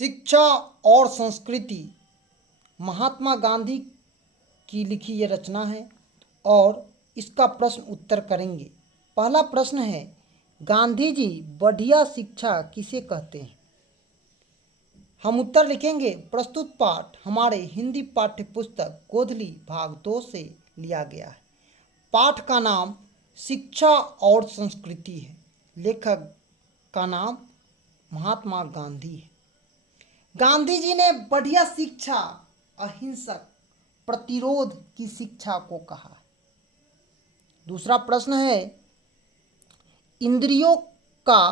शिक्षा और संस्कृति महात्मा गांधी की लिखी ये रचना है और इसका प्रश्न उत्तर करेंगे। पहला प्रश्न है, गांधी जी बढ़िया शिक्षा किसे कहते हैं? हम उत्तर लिखेंगे। प्रस्तुत पाठ हमारे हिंदी पाठ्य पुस्तक गोधली भाग 2 से लिया गया है। पाठ का नाम शिक्षा और संस्कृति है। लेखक का नाम महात्मा गांधी है। गांधी जी ने बढ़िया शिक्षा अहिंसक प्रतिरोध की शिक्षा को कहा। दूसरा प्रश्न है, इंद्रियों का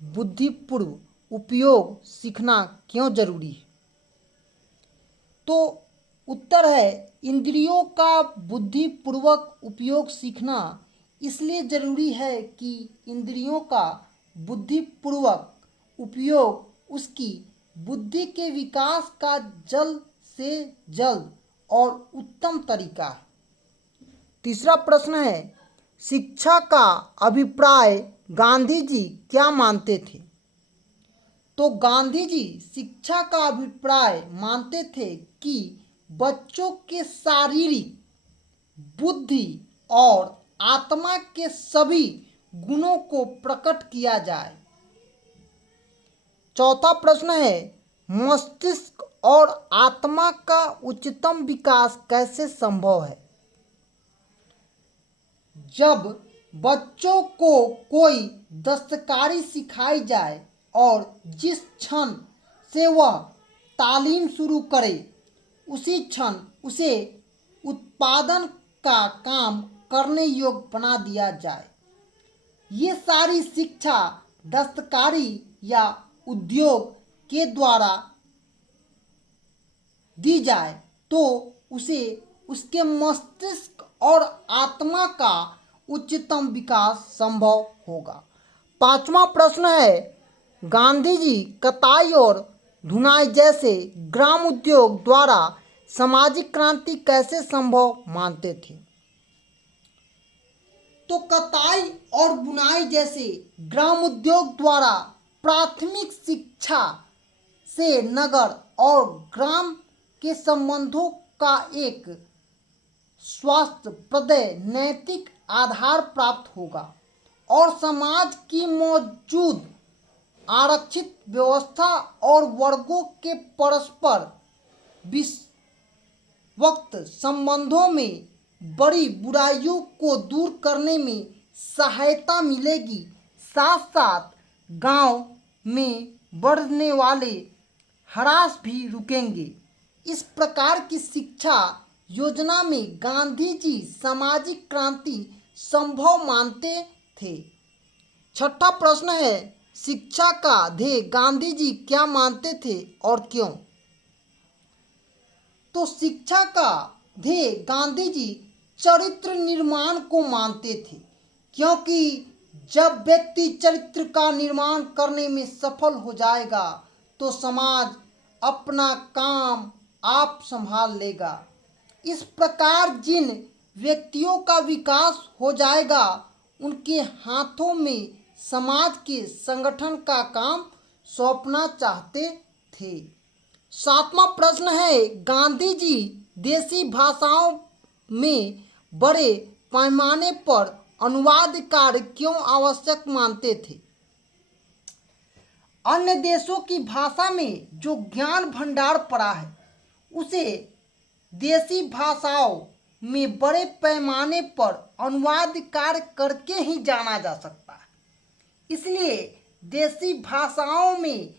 बुद्धिपूर्व उपयोग सीखना क्यों जरूरी है? तो उत्तर है, इंद्रियों का बुद्धिपूर्वक उपयोग सीखना इसलिए जरूरी है कि इंद्रियों का बुद्धिपूर्वक उपयोग उसकी बुद्धि के विकास का जल्द से जल्द और उत्तम तरीका है। तीसरा प्रश्न है, शिक्षा का अभिप्राय गांधी जी क्या मानते थे? तो गांधी जी शिक्षा का अभिप्राय मानते थे कि बच्चों के शारीरिक, बुद्धि और आत्मा के सभी गुणों को प्रकट किया जाए। चौथा प्रश्न है, मस्तिष्क और आत्मा का उच्चतम विकास कैसे संभव है? जब बच्चों को कोई दस्तकारी सिखाई जाए और जिस क्षण से वह तालीम शुरू करे उसी क्षण उसे उत्पादन का काम करने योग्य बना दिया जाए। ये सारी शिक्षा दस्तकारी या उद्योग के द्वारा दी जाए तो उसे उसके मस्तिष्क और आत्मा का उच्चतम विकास संभव होगा। पांचवा प्रश्न है, गांधी जी कताई और धुनाई जैसे ग्राम उद्योग द्वारा सामाजिक क्रांति कैसे संभव मानते थे? तो कताई और बुनाई जैसे ग्राम उद्योग द्वारा प्राथमिक शिक्षा से नगर और ग्राम के संबंधों का एक स्वास्थ्यप्रद नैतिक आधार प्राप्त होगा और समाज की मौजूद आरक्षित व्यवस्था और वर्गों के परस्पर विषवक्त संबंधों में बड़ी बुराइयों को दूर करने में सहायता मिलेगी। साथ साथ गांव में बढ़ने वाले ह्रास भी रुकेंगे। इस प्रकार की शिक्षा योजना में गांधी जी सामाजिक क्रांति संभव मानते थे। छठा प्रश्न है, शिक्षा का ध्येय गांधी जी क्या मानते थे और क्यों? तो शिक्षा का ध्येय गांधी जी चरित्र निर्माण को मानते थे, क्योंकि जब व्यक्ति चरित्र का निर्माण करने में सफल हो जाएगा तो समाज अपना काम आप संभाल लेगा। इस प्रकार जिन व्यक्तियों का विकास हो जाएगा उनके हाथों में समाज के संगठन का काम सौंपना चाहते थे। सातवां प्रश्न है, गांधी जी देसी भाषाओं में बड़े पैमाने पर अनुवाद कार्य क्यों आवश्यक मानते थे? अन्य देशों की भाषा में जो ज्ञान भंडार पड़ा है उसे देसी भाषाओं में बड़े पैमाने पर अनुवाद कार्य करके ही जाना जा सकता है। इसलिए देसी भाषाओं में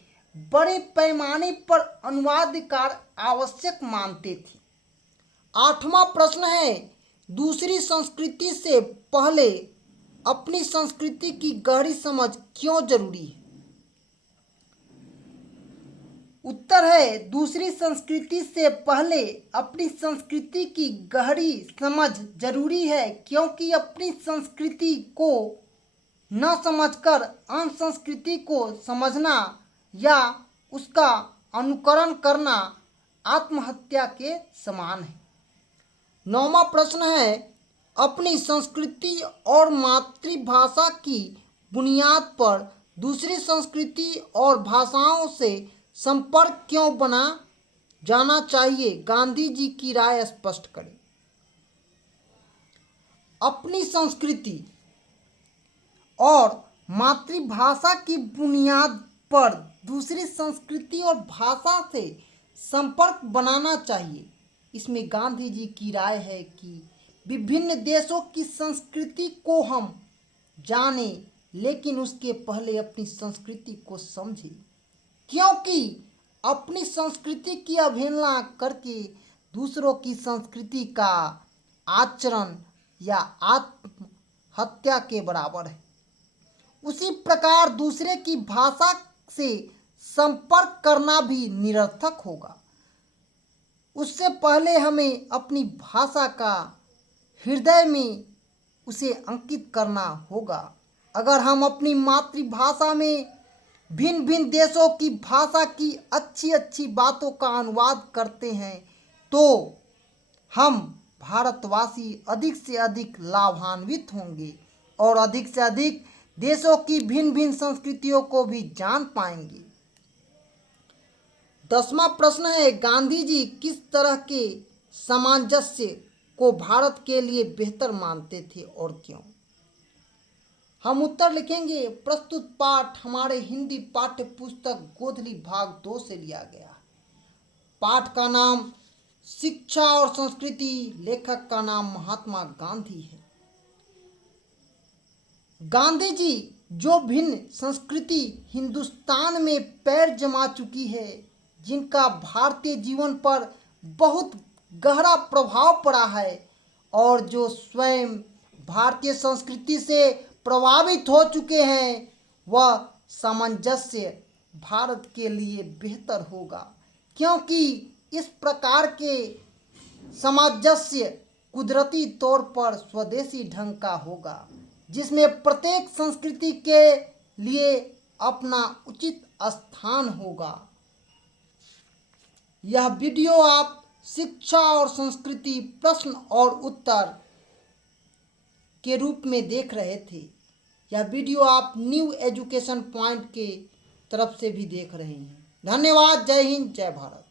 बड़े पैमाने पर अनुवाद कार्य आवश्यक मानते थे। आठवां प्रश्न है, दूसरी संस्कृति से पहले अपनी संस्कृति की गहरी समझ क्यों जरूरी है? उत्तर है, दूसरी संस्कृति से पहले अपनी संस्कृति की गहरी समझ जरूरी है, क्योंकि अपनी संस्कृति को न समझकर अन्य संस्कृति को समझना या उसका अनुकरण करना आत्महत्या के समान है। नौवां प्रश्न है, अपनी संस्कृति और मातृभाषा की बुनियाद पर दूसरी संस्कृति और भाषाओं से संपर्क क्यों बना जाना चाहिए, गांधी जी की राय स्पष्ट करें। अपनी संस्कृति और मातृभाषा की बुनियाद पर दूसरी संस्कृति और भाषा से संपर्क बनाना चाहिए। इसमें गांधी जी की राय है कि विभिन्न देशों की संस्कृति को हम जानें, लेकिन उसके पहले अपनी संस्कृति को समझें, क्योंकि अपनी संस्कृति की अवहेलना करके दूसरों की संस्कृति का आचरण या आत्महत्या के बराबर है। उसी प्रकार दूसरे की भाषा से संपर्क करना भी निरर्थक होगा। उससे पहले हमें अपनी भाषा का हृदय में उसे अंकित करना होगा। अगर हम अपनी मातृभाषा में भिन्न भिन्न देशों की भाषा की अच्छी अच्छी बातों का अनुवाद करते हैं तो हम भारतवासी अधिक से अधिक लाभान्वित होंगे और अधिक से अधिक देशों की भिन्न भिन्न संस्कृतियों को भी जान पाएंगे। 10वां प्रश्न है, गांधी जी किस तरह के सामंजस्य को भारत के लिए बेहतर मानते थे और क्यों? हम उत्तर लिखेंगे। प्रस्तुत पाठ हमारे हिंदी पाठ्य पुस्तक गोधली भाग 2 से लिया गया है। पाठ का नाम शिक्षा और संस्कृति, लेखक का नाम महात्मा गांधी है। गांधी जी जो भिन्न संस्कृति हिंदुस्तान में पैर जमा चुकी है, जिनका भारतीय जीवन पर बहुत गहरा प्रभाव पड़ा है और जो स्वयं भारतीय संस्कृति से प्रभावित हो चुके हैं, वह सामंजस्य भारत के लिए बेहतर होगा, क्योंकि इस प्रकार के सामंजस्य कुदरती तौर पर स्वदेशी ढंग का होगा, जिसमें प्रत्येक संस्कृति के लिए अपना उचित स्थान होगा। यह वीडियो आप शिक्षा और संस्कृति प्रश्न और उत्तर के रूप में देख रहे थे। यह वीडियो आप न्यू एजुकेशन पॉइंट के तरफ से भी देख रहे हैं। धन्यवाद। जय हिंद, जय भारत।